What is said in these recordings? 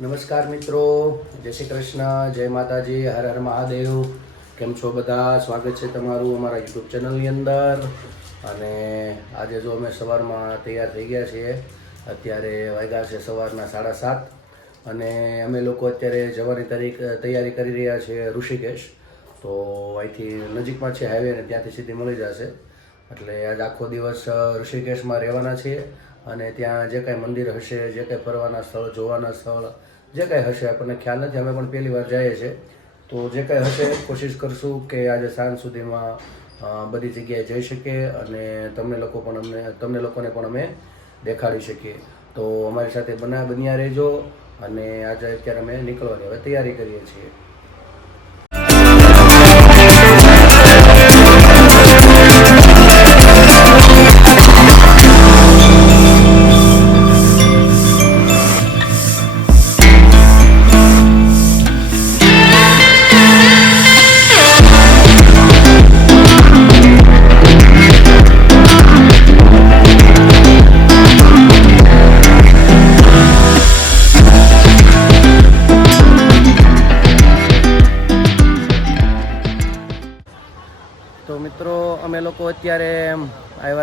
નમસ્કાર મિત્રો. જય શ્રી કૃષ્ણ. જય માતાજી. હર હર મહાદેવ. કેમ છો બધા? સ્વાગત છે તમારું અમારા યુટ્યુબ ચેનલની અંદર. અને આજે જો અમે સવારમાં તૈયાર થઈ ગયા છીએ, અત્યારે વાગ્યા છે સવારના સાડા સાત. અને અમે લોકો અત્યારે જવાની તારીખ, તૈયારી કરી રહ્યા છીએ ઋષિકેશ. તો અહીંથી નજીકમાં છે હાઈવે ને ત્યાંથી સીધી મળી જશે. એટલે આજ આખો દિવસ ઋષિકેશમાં રહેવાના છીએ. અને ત્યાં જે કાંઈ મંદિર હશે, જે કાંઈ ફરવાના સ્થળ, જોવાના સ્થળ, જે કાંઈ હશે, આપણને ખ્યાલ નથી. અમે પણ પહેલી વાર જઈએ છીએ. તો જે કાંઈ હશે, કોશિશ કરશું કે આજે સાંજ સુધીમાં બધી જગ્યાએ જઈ શકીએ અને તમને લોકો પણ અમને, તમને લોકોને પણ અમે દેખાડી શકીએ. તો અમારી સાથે બના બન્યા રહેજો અને આજે અત્યારે અમે નીકળવાની હવે તૈયારી કરીએ છીએ.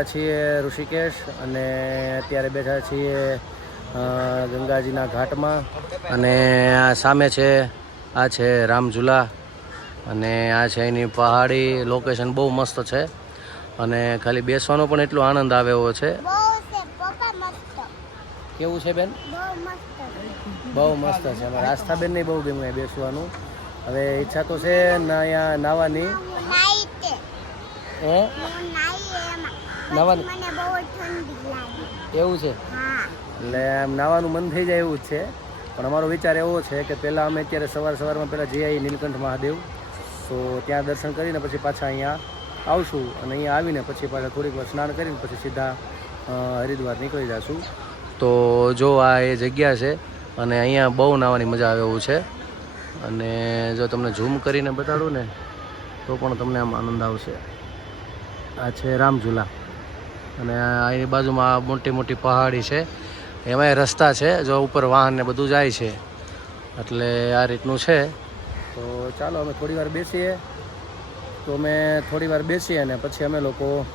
આવ્યા છીએ ઋષિકેશ અને અત્યારે બેઠા છીએ ગંગાજીના ઘાટમાં. અને આ સામે છે આ છે રામઝુલા અને આ છે એની પહાડી લોકેશન બહુ મસ્ત છે. અને ખાલી બેસવાનો પણ એટલો આનંદ આવે એવો છે. કેવું છે બેન? બહુ મસ્ત. છે. અમારે આસ્થાબેનને બહુ ગમે બેસવાનું. હવે ઈચ્છા તો છે ના અહીંયા નાવાની. હે? નાવાની એવું છે? એટલે આમ નાવાનું મન થઈ જાય એવું જ છે. પણ અમારો વિચાર એવો છે કે પહેલાં અમે અત્યારે સવાર સવારમાં પહેલાં જઈ આવીએ નીલકંઠ મહાદેવ. તો ત્યાં દર્શન કરીને પછી પાછા અહીંયા આવશું. અને અહીંયા આવીને પછી પાછા થોડીક વાર સ્નાન કરીને પછી સીધા હરિદ્વાર નીકળી જશું. તો જો આ એ જગ્યા છે અને અહીંયા બહુ નાવાની મજા આવે એવું છે. અને જો તમને ઝૂમ કરીને બતાડું ને, તો પણ તમને આમ આનંદ આવશે. આ છે રામઝુલા. અને એની બાજુમાં મોટી મોટી પહાડી છે. એમાંય રસ્તા છે, જો ઉપર વાહન ને બધું જાય છે. એટલે આ રીતનું છે. તો ચાલો અમે થોડી વાર બેસીએ. તો અમે થોડી વાર બેસીએ અને પછી અમે લોકો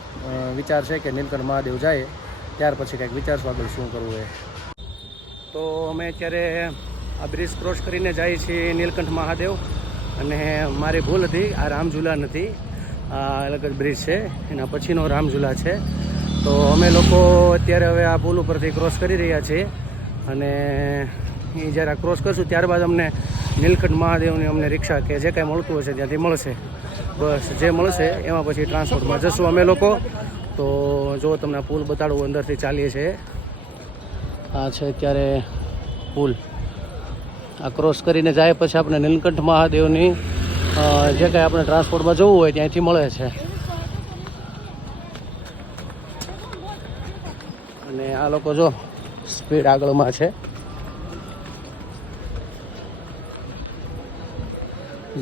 વિચાર છે કે નીલકંઠ મહાદેવ જાય. ત્યાર પછી કંઈક વિચારશું આગળ શું કરવું એ. તો અમે અત્યારે આ બ્રિજ ક્રોસ કરીને જઈએ છીએ નીલકંઠ મહાદેવ. અને મારી ભૂલ હતી, આ રામઝુલા નથી. આ અલગ બ્રિજ છે. એના પછીનો રામઝુલા છે. તો અમે લોકો અત્યારે હવે આ પુલ ઉપરથી ક્રોસ કરી રહ્યા છીએ. અને એ જ્યારે ક્રોસ કરશું, ત્યારબાદ અમને નીલકંઠ મહાદેવની અમને રિક્ષા કે જે કાંઈ મળતું હશે ત્યાંથી મળશે. બસ જે મળશે એમાં પછી ટ્રાન્સપોર્ટમાં જશું અમે લોકો. તો જો તમને પુલ બતાડું, અંદરથી ચાલીએ છીએ. આ છે અત્યારે પુલ. આ ક્રોસ કરીને જાય પછી આપણે નીલકંઠ મહાદેવની જે કાંઈ આપણે ટ્રાન્સપોર્ટમાં જવું હોય ત્યાંથી મળે છે. અને આ લોકો જો સ્પીડ આગળમાં છે.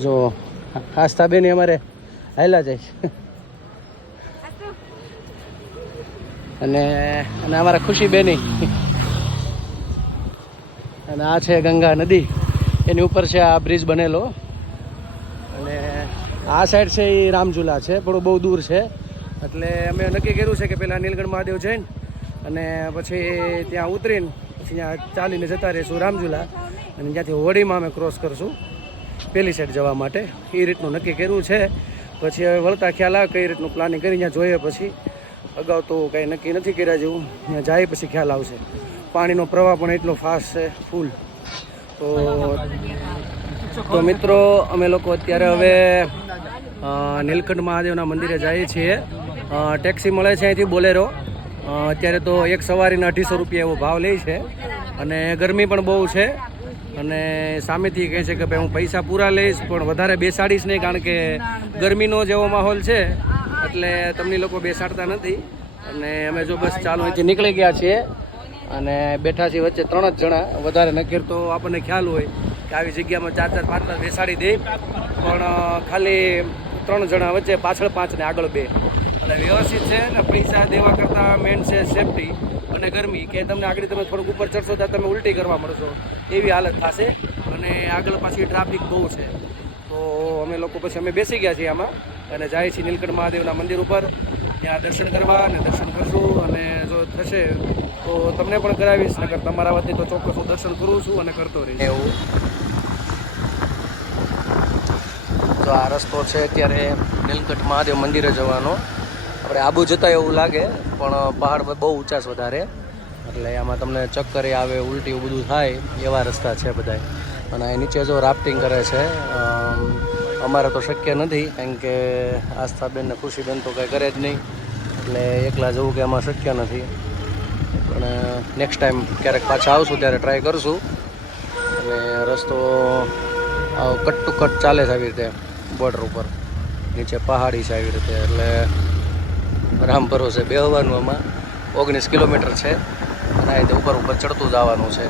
જો આસ્થાબેન અમારે હાલ્યા જાય અને અને અમારા ખુશી બેની. અને આ છે ગંગા નદી. એની ઉપર છે આ બ્રિજ બનેલો. અને આ સાઈડ છે એ રામઝુલા છે, થોડું બહુ દૂર છે. એટલે અમે નક્કી કર્યું છે કે પહેલાં નીલગઢ મહાદેવ જઈને અને પછી ત્યાં ઉતરીને પછી ત્યાં ચાલીને જતા રહીશું રામઝુલા અને ત્યાંથી હોડીમાં અમે ક્રોસ કરશું પેલી સાઈડ જવા માટે. એ રીતનું નક્કી કર્યું છે. પછી હવે વળતા ખ્યાલ આવે કઈ રીતનું પ્લાનિંગ કરી ત્યાં જોઈએ પછી. અગાઉ તો કંઈ નક્કી નથી કર્યા જેવું. ત્યાં જાય પછી ખ્યાલ આવશે. પાણીનો પ્રવાહ પણ એટલો ફાસ્ટ છે ફૂલ તો તો મિત્રો અમે લોકો અત્યારે હવે નીલકંઠ મહાદેવના મંદિરે જઈએ છીએ. ટેક્સી મળે છે અહીંથી બોલેરો. અત્યારે તો એક સવારીના અઢીસો રૂપિયા એવો ભાવ લે છે. અને ગરમી પણ બહુ છે. અને સામેથી કહે છે કે ભાઈ હું પૈસા પૂરા લઈશ પણ વધારે બેસાડીશ નહીં કારણ કે ગરમીનો જેવો માહોલ છે. એટલે તમને લોકો બેસાડતા નથી. અને અમે જો બસ ચાલુ અહીંથી નીકળી ગયા છીએ. અને બેઠા છીએ વચ્ચે ત્રણ જ જણા. વધારે નક્કીર તો આપણને ખ્યાલ હોય કે આવી જગ્યામાં ચાર ચાર પાંચ પાંચ બેસાડી દે. પણ ખાલી ત્રણ જણા વચ્ચે પાછળ પાંચ ને આગળ બે. અને વ્યવસ્થિત છે ને પૈસા દેવા કરતાં મેન છે સેફટી અને ગરમી. કે તમને આગળ તમે થોડુંક ઉપર ચડશો તો તમે ઉલટી કરવા મળશો. એવી હાલત થશે. અને આગળ પાછી ટ્રાફિક બહુ છે. તો અમે લોકો પછી અમે બેસી ગયા છીએ આમાં. અને જાય છીએ નીલકંઠ મહાદેવના મંદિર ઉપર. ત્યાં દર્શન કરવા અને દર્શન કરશું. અને જો થશે તો તમને પણ કરાવીશ, નકર તમારા વતી તો ચોક્કસ હું દર્શન કરું છું અને કરતો રહીશ. એવું. તો આ રસ્તો છે અત્યારે નીલકંઠ મહાદેવ મંદિરે જવાનો. આપણે આબુ જતા એવું લાગે, પણ પહાડ બહુ ઊંચાશ વધારે. એટલે આમાં તમને ચક્કરે આવે, ઉલટી બધું થાય, એવા રસ્તા છે બધા અને એ નીચે જો રાફ્ટિંગ કરે છે અમારે તો શક્ય નથી, કારણ કે આસ્થાબેન ને ખુશીબેન તો કંઈ કરે જ નહીં. એટલે એકલા જવું કે એમાં શક્ય નથી. પણ નેક્સ્ટ ટાઈમ ક્યારેક પાછા આવશું ત્યારે ટ્રાય કરશું. અને રસ્તો કટ ટુ કટ ચાલે છે આવી રીતે બોર્ડર ઉપર. નીચે પહાડી છે આવી રીતે, એટલે રામ ભરોસે બેહવાનું આમાં. ઓગણીસ કિલોમીટર છે અને આ રીતે ઉપર ઉપર ચડતું જવાનું છે.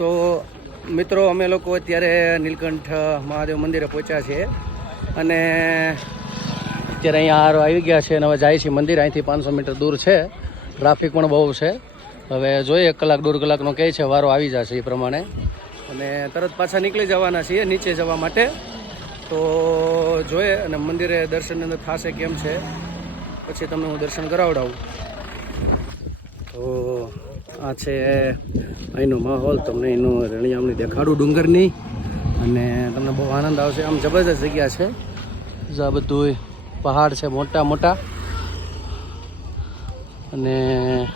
તો મિત્રો, અમે લોકો અત્યારે નીલકંઠ મહાદેવ મંદિરે પહોંચ્યા છીએ. અને અત્યારે અહીંયા આરો આવી ગયા છે અને હવે જાય છે મંદિર. અહીંથી પાંચસો મીટર દૂર છે. ટ્રાફિક પણ બહુ છે. હવે જોઈએ, એક કલાક, દોઢ કલાકનો કહે છે, વારો આવી જશે એ પ્રમાણે. અને તરત પાછા નીકળી જવાના છીએ, નીચે જવા માટે. તો જોઈએ, અને મંદિરે દર્શન અંદર થશે કેમ છે? પછી તમને હું દર્શન કરાવડાવું. તો આ છે અહીંનો માહોલ. તમને એનું રણિયામણી દેખાડું ડુંગરની. અને તમને બહુ આનંદ આવશે. આમ જબરદસ્ત જગ્યા છે. આ બધું પહાડ છે, મોટા મોટા. અને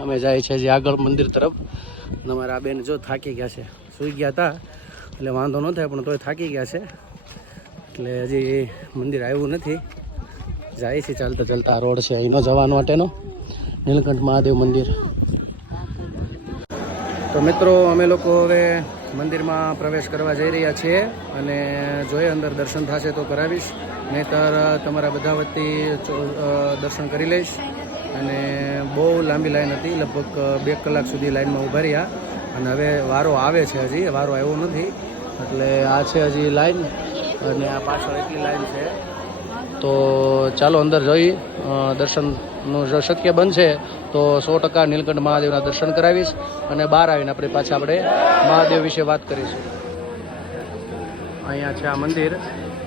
અમે જાય છે જે આગળ મંદિર તરફ. અને અમારા આ બેન જો થાકી ગયા છે. સૂઈ ગયા હતા. એટલે વાંધો ન થાય, પણ તોય થાકી ગયા છે. એટલે હજી મંદિર આવ્યું નથી. જાય છે ચાલતા ચાલતા રોડ છે અહીંનો જવાનો માટેનો. નીલકંઠ મહાદેવ મંદિર. તો મિત્રો, અમે લોકો હવે મંદિરમાં પ્રવેશ કરવા જઈ રહ્યા છીએ અને જોઈએ અંદર દર્શન થશે તો કરાવીશ. નહીંતર તમારા બધા વતી દર્શન કરી લઈશ. અને બહુ લાંબી લાઈન હતી, લગભગ બે કલાક સુધી લાઈનમાં ઊભા રહ્યા. અને હવે વારો આવે છે હજી, વારો આવ્યો નથી. એટલે આ છે હજી લાઈન અને આ પાછળ એટલી લાઈન છે. તો ચાલો અંદર જઈ દર્શનનું જો શક્ય બનશે તો સો ટકા નીલકંઠ મહાદેવના દર્શન કરાવીશ અને બહાર આવીને આપણે પાછા આપણે મહાદેવ વિશે વાત કરીશું. અહીંયા છે આ મંદિર,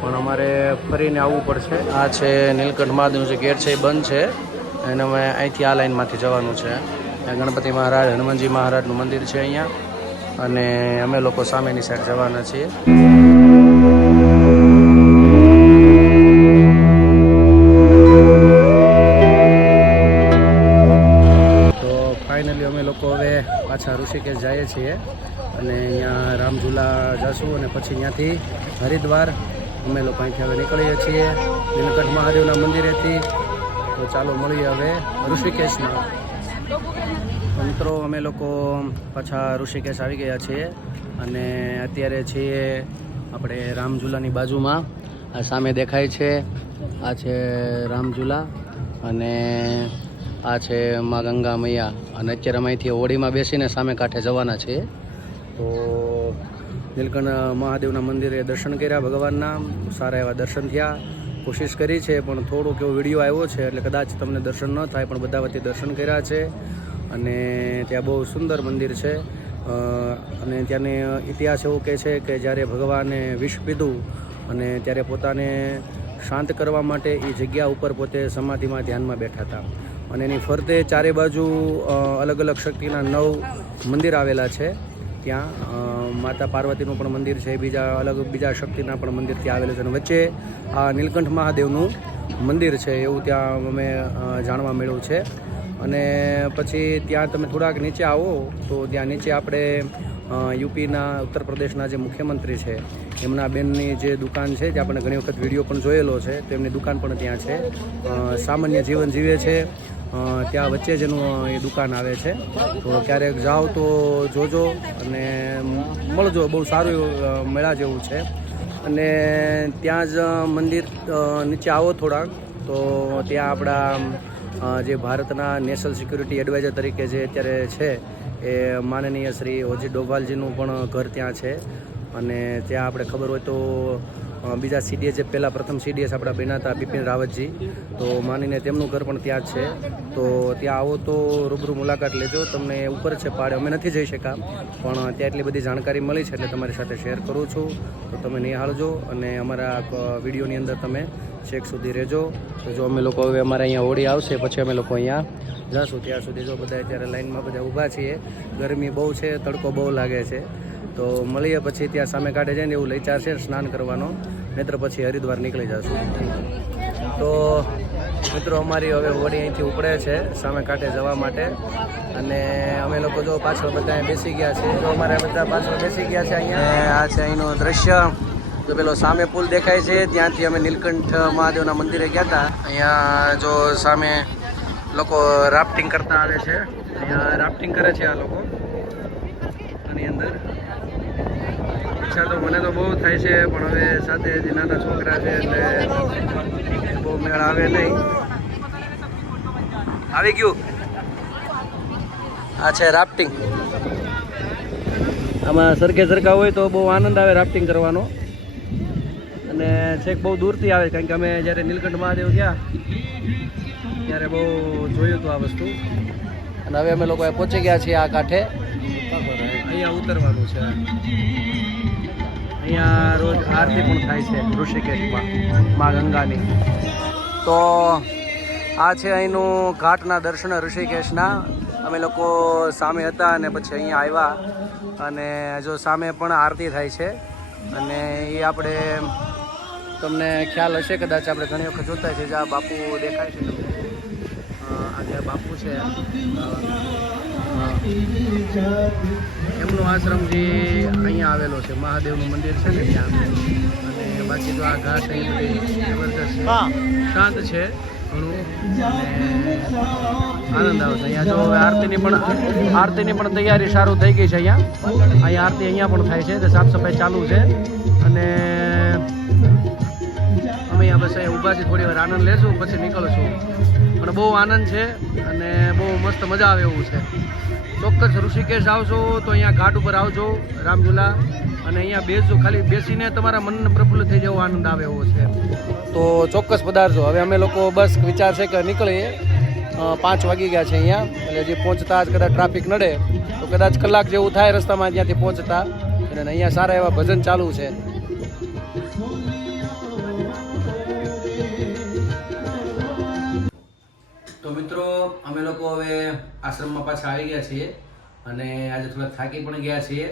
પણ અમારે ફરીને આવવું પડશે. આ છે નીલકંઠ મહાદેવનું જે ગેટ છે એ બંધ છે, અને અમે અહીંથી આ લાઈનમાંથી જવાનું છે. ગણપતિ મહારાજ, હનુમાનજી મહારાજનું મંદિર છે અહીંયા, અને અમે લોકો સામેની સાઈડ જવાના છીએ. જશું અને પછી ત્યાંથી હરિદ્વાર અમે લોકો અહીંથી હવે નીકળીએ છીએ. નીલકંઠ મહાદેવના મંદિરેથી. તો ચાલો મળીએ હવે ઋષિકેશમાં. મિત્રો, અમે લોકો પાછા ઋષિકેશ આવી ગયા છીએ અને અત્યારે છીએ આપણે રામઝુલાની બાજુમાં. આ સામે દેખાય છે, આ છે રામઝુલા અને આ છે મા ગંગા મૈયા. અને અત્યારે અમે અહીંથી હોળીમાં બેસીને સામે કાંઠે જવાના છીએ. તો નીલકંઠ મહાદેવના મંદિરે દર્શન કર્યા, ભગવાનના સારા એવા દર્શન થયા. કોશિશ કરી છે, પણ થોડોક એવો વીડિયો આવ્યો છે, એટલે કદાચ તમને દર્શન ન થાય, પણ બધા વતી દર્શન કર્યા છે. અને ત્યાં બહુ સુંદર મંદિર છે. અને ત્યાંની ઇતિહાસ એવો કહે છે કે જ્યારે ભગવાને વિષ પીધું અને ત્યારે પોતાને શાંત કરવા માટે એ જગ્યા ઉપર પોતે સમાધિમાં ધ્યાનમાં બેઠા હતા. અને એની ફરતે ચારે બાજુ અલગ અલગ શક્તિના નવ મંદિર આવેલા છે. ત્યાં માતા પાર્વતીનું પણ મંદિર છે. બીજા અલગ બીજા શક્તિના પણ મંદિર ત્યાં આવેલું છે. અને વચ્ચે આ નીલકંઠ મહાદેવનું મંદિર છે એવું ત્યાં અમે જાણવા મળ્યું છે. અને પછી ત્યાં તમે થોડાક નીચે આવો તો ત્યાં નીચે આપણે યુપીના ઉત્તર પ્રદેશના જે મુખ્યમંત્રી છે, એમના બેનની જે દુકાન છે જે આપણે ઘણી વખત વીડિયો પણ જોયેલો છે. તો એમની દુકાન પણ ત્યાં છે. સામાન્ય જીવન જીવે છે. ત્યાં વચ્ચે જ એનું એ દુકાન આવે છે. તો ક્યારેક જાઓ તો જોજો અને મળજો. બહુ સારું મેળા જેવું છે. અને ત્યાં જ મંદિર નીચે આવો થોડાક. તો ત્યાં આપણા જે ભારતના નેશનલ સિક્યુરિટી એડવાઇઝર તરીકે જે અત્યારે છે, એ માનનીય શ્રી ઓજી ડોભાલજીનું પણ ઘર ત્યાં છે. અને ત્યાં આપણે ખબર હોય તો બીજા સીડીએસ જે પહેલાં પ્રથમ સીડીએસ આપણા બન્યા હતા, બિપિન રાવતજી. તો માનીને તેમનું ઘર પણ ત્યાં જ છે. તો ત્યાં આવો તો રૂબરૂ મુલાકાત લેજો. તમને ઉપર છે પાડે. અમે નથી જઈ શકા પણ ત્યાં એટલી બધી જાણકારી મળી છે એટલે તમારી સાથે શેર કરું છું. તો તમે નિહાળજો અને અમારા વિડીયોની અંદર તમે છેક સુધી રહેજો. તો જો અમે લોકો હવે અમારે અહીંયા હોળી આવશે, પછી અમે લોકો અહીંયા જાશું. ત્યાં સુધી જો બધા અત્યારે લાઈનમાં બધા ઊભા છીએ. ગરમી બહુ છે, તડકો બહુ લાગે છે. તો મળીએ પછી ત્યાં સામે કાંઠે જઈને એવું લઈ ચારશે, સ્નાન કરવાનો. નેત્ર પછી હરિદ્વાર નીકળી જશું. તો મિત્રો, અમારી હવે હોડી અહીંથી ઉપડે છે સામે કાંઠે જવા માટે. અને અમે લોકો જો પાછળ બધા બેસી ગયા છે તો અમારે બધા પાછળ બેસી ગયા છે અહીંયા. આ છે અહીંનું દ્રશ્ય. તો પેલો સામે પુલ દેખાય છે. ત્યાંથી અમે નીલકંઠ મહાદેવના મંદિરે ગયા હતા. અહીંયા જો સામે લોકો રાફ્ટિંગ કરતા આવે છે. અહીંયા રાફ્ટિંગ કરે છે આ લોકો. આની અંદર. ઈચ્છા તો મને તો બહુ થાય છે, પણ હવે સાથે હજી નાના છોકરા છે એટલે બહુ મેળ આવે નહીં. આવી ગયું. આ છે રાફ્ટિંગ આમાં સરખે સરખા હોય તો બહુ આનંદ આવે રાફ્ટિંગ કરવાનો. અને છેક બહુ દૂરથી આવે, કારણ કે અમે જ્યારે નીલકંઠ મહાદેવ ગયા, ત્યારે બહુ જોયું હતું આ વસ્તુ. અને હવે અમે લોકો પહોંચી ગયા છીએ આ કાંઠે. અહીંયા ઉતરવાનું છે. અહીંયા રોજ આરતી પણ થાય છે ઋષિકેશમાં, મા ગંગાની. તો આ છે અહીંનું ઘાટના દર્શન ઋષિકેશના. અમે લોકો સામે હતા અને પછી અહીંયા આવ્યા અને જો સામે પણ આરતી થાય છે. અને એ આપણે, તમને ખ્યાલ હશે, કદાચ આપણે ઘણી વખત જોતા છે, જે આ બાપુ દેખાય છે બાપુ છે. એમનો આશ્રમ જે અહીંયા આવેલો છે મહાદેવનું મંદિર છે ને ત્યાં. અને બાકી તો આ ઘાટ એ બધી જબરદસ્ત શાંત છે ઘણું. આનંદ આવે છે. અહીંયા જો હવે આરતીની પણ આરતીની પણ તૈયારી સારું થઈ ગઈ છે અહીંયા. અહીંયા આરતી અહીંયા પણ થાય છે. તો સાફ સફાઈ ચાલુ છે. અને અહીંયા બસ અહીંયા ઊભા છીએ, થોડી વાર આનંદ લેશું, પછી નીકળશું. પણ બહુ આનંદ છે અને બહુ મસ્ત મજા આવે એવું છે. ચોક્કસ ઋષિકેશ આવશો તો અહીંયા ઘાટ ઉપર આવજો રામઝુલા અને અહીંયા બેસજો, ખાલી બેસીને તમારા મનને પ્રફુલ્લ થઈ જવો, આનંદ આવે એવો છે. તો ચોક્કસ પધારજો. હવે અમે લોકો બસ વિચાર છે કે નીકળીએ. પાંચ વાગી ગયા છે અહીંયા. એટલે હજી પહોંચતા જ કદાચ ટ્રાફિક નડે. તો કદાચ કલાક જેવું થાય રસ્તામાં, ત્યાંથી પહોંચતા. અને અહીંયા સારા એવા ભજન ચાલુ છે. લોકો હવે આશ્રમમાં પાછા આવી ગયા છીએ અને આજે થોડા થાકી પણ ગયા છીએ,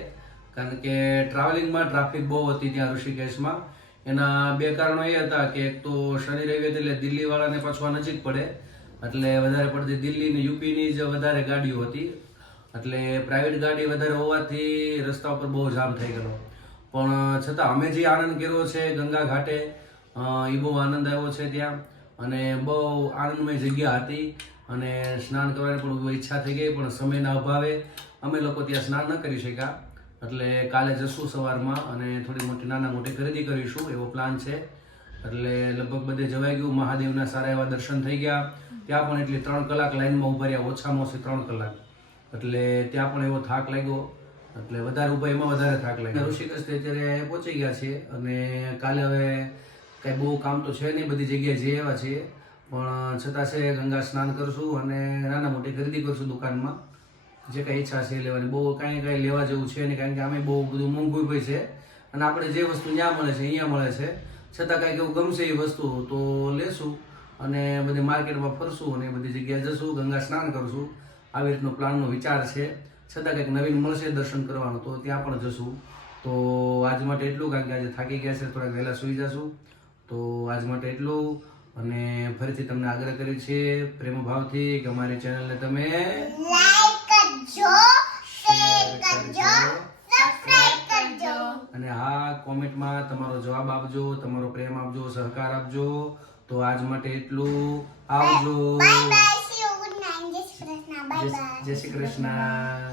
કારણ કે ટ્રાવેલિંગમાં ટ્રાફિક બહુ હતી ત્યાં ઋષિકેશમાં. એના બે કારણો એ હતા કે એક તો શનિ, રવિ એટલે દિલ્હીવાળાને પાછું નજીક પડે. એટલે વધારે પડતી દિલ્હી ને યુપીની જ વધારે ગાડીઓ હતી. એટલે પ્રાઇવેટ ગાડી વધારે હોવાથી રસ્તા ઉપર બહુ જામ થઈ ગયો. પણ છતાં અમે જે આનંદ કર્યો છે ગંગા ઘાટે એ બહુ આનંદ આવ્યો છે ત્યાં. અને બહુ આનંદમય જગ્યા હતી. અને સ્નાન કરવાની પણ ઈચ્છા થઈ ગઈ, પણ સમયના અભાવે અમે લોકો ત્યાં સ્નાન ન કરી શક્યા. એટલે કાલે જશું સવારમાં અને થોડી મોટી નાના મોટી ખરીદી કરીશું, એવો પ્લાન છે. એટલે લગભગ બધે જવાઈ ગયું. મહાદેવના સારા એવા દર્શન થઈ ગયા. ત્યાં પણ એટલી ત્રણ કલાક લાઈનમાં ઊભા રહ્યા. ઓછામાં ઓછી ત્રણ કલાક. એટલે ત્યાં પણ એવો થાક લાગ્યો. એટલે વધારે ઊભા એમાં વધારે થાક લાગ્યો. ઋષિકેશથી અત્યારે પહોંચી ગયા છીએ અને કાલે હવે કાંઈ બહુ કામ તો છે નહીં. બધી જગ્યાએ જઈ આવ્યા છીએ. પણ છતાં છે, ગંગા સ્નાન કરશું અને નાના મોટી ખરીદી કરશું દુકાનમાં. જે કાંઈ ઈચ્છા છે લેવાની. બહુ કાંઈ કાંઈ લેવા જેવું છે નહીં, કારણ કે આમે બહુ બધું મોંઘું હોય છે. અને આપણે જે વસ્તુ ત્યાં મળે છે અહીંયા મળે છે, છતાં કાંઈક એવું ગમશે એ વસ્તુ, તો લેશું. અને બધી માર્કેટમાં ફરશું અને બધી જગ્યાએ જશું, ગંગા સ્નાન કરશું. આવી રીતનો પ્લાનનો વિચાર છે. છતાં કંઈક નવીન મળશે દર્શન કરવાનું, તો ત્યાં પણ જશું. તો આજ માટે એટલું, કારણ કે આજે થાકી ગયા છે, થોડાક વહેલા સૂઈ જશું. તો આજ માટે એટલું. અને ફરીથી તમને આગ્રહ કર્યો છે પ્રેમ ભાવથી કે અમારી ચેનલને તમે લાઈક કરજો શેર કરજો સબસ્ક્રાઇબ કરજો. અને હા કોમેન્ટમાં તમારો જવાબ આપજો તમારો પ્રેમ આપજો સહકાર આપજો. તો આજ માટે એટલું. આવજો. Bye bye see you good night જય શ્રી કૃષ્ણ બાય બાય જય શ્રી કૃષ્ણ.